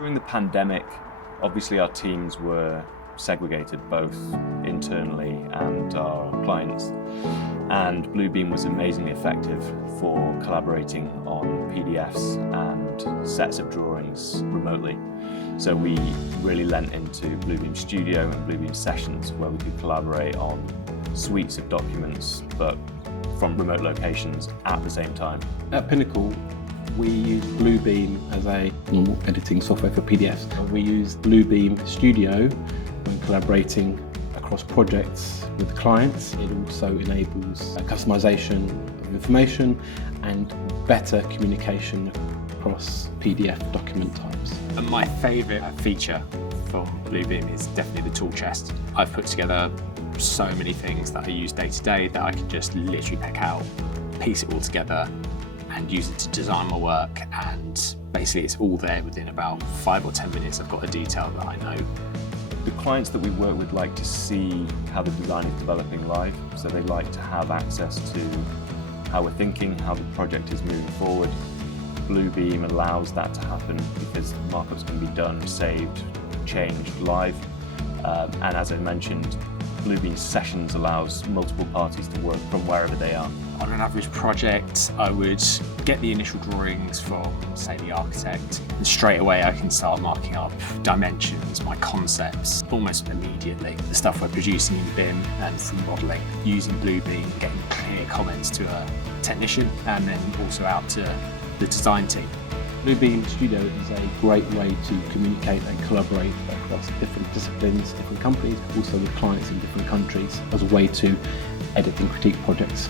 During the pandemic, obviously our teams were segregated both internally and our clients. And Bluebeam was amazingly effective for collaborating on PDFs and sets of drawings remotely. So we really lent into Bluebeam Studio and Bluebeam Sessions, where we could collaborate on suites of documents, but from remote locations at the same time. At Pinnacle, we use Bluebeam as a normal editing software for PDFs. We use Bluebeam Studio when collaborating across projects with clients. It also enables customization of information and better communication across PDF document types. And my favourite feature from Bluebeam is definitely the tool chest. I've put together so many things that I use day to day that I can just literally pick out, piece it all together and use it to design my work, and basically it's all there within about 5 or 10 minutes. I've got a detail that I know. The clients that we work with like to see how the design is developing live, so they like to have access to how we're thinking, how the project is moving forward. Bluebeam allows that to happen because markups can be done, saved, changed live. And as I mentioned, Bluebeam Sessions allows multiple parties to work from wherever they are. On an average project, I would get the initial drawings from, say, the architect, and straight away I can start marking up dimensions, my concepts, almost immediately. The stuff we're producing in BIM and from modelling, using Bluebeam, getting clear comments to a technician, and then also out to the design team. Bluebeam Studio is a great way to communicate and collaborate across different disciplines, different companies, also with clients in different countries, as a way to edit and critique projects.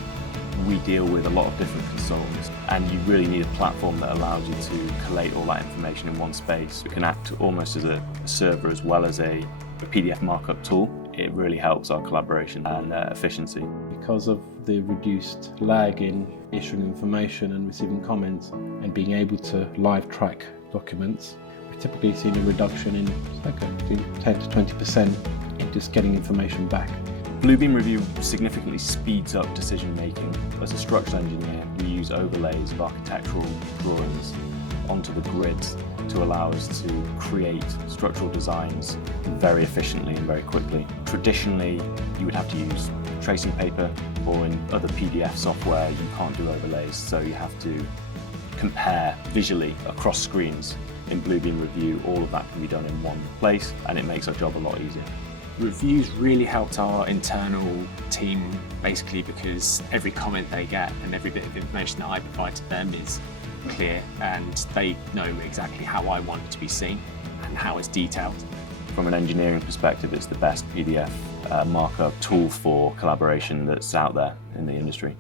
We deal with a lot of different consultants, and you really need a platform that allows you to collate all that information in one space. It can act almost as a server as well as a PDF markup tool. It really helps our collaboration and efficiency. Because of the reduced lag in issuing information and receiving comments and being able to live track documents, we've typically seen a reduction in between 10 to 20% in just getting information back. Bluebeam Review significantly speeds up decision making. As a structural engineer, we use overlays of architectural drawings onto the grids to allow us to create structural designs very efficiently and very quickly. Traditionally, you would have to use tracing paper, or in other PDF software, you can't do overlays, so you have to compare visually across screens. In Bluebeam Review, all of that can be done in one place, and it makes our job a lot easier. Reviews really helped our internal team, basically because every comment they get and every bit of information that I provide to them is clear, and they know exactly how I want it to be seen and how it's detailed. From an engineering perspective, it's the best PDF markup tool for collaboration that's out there in the industry.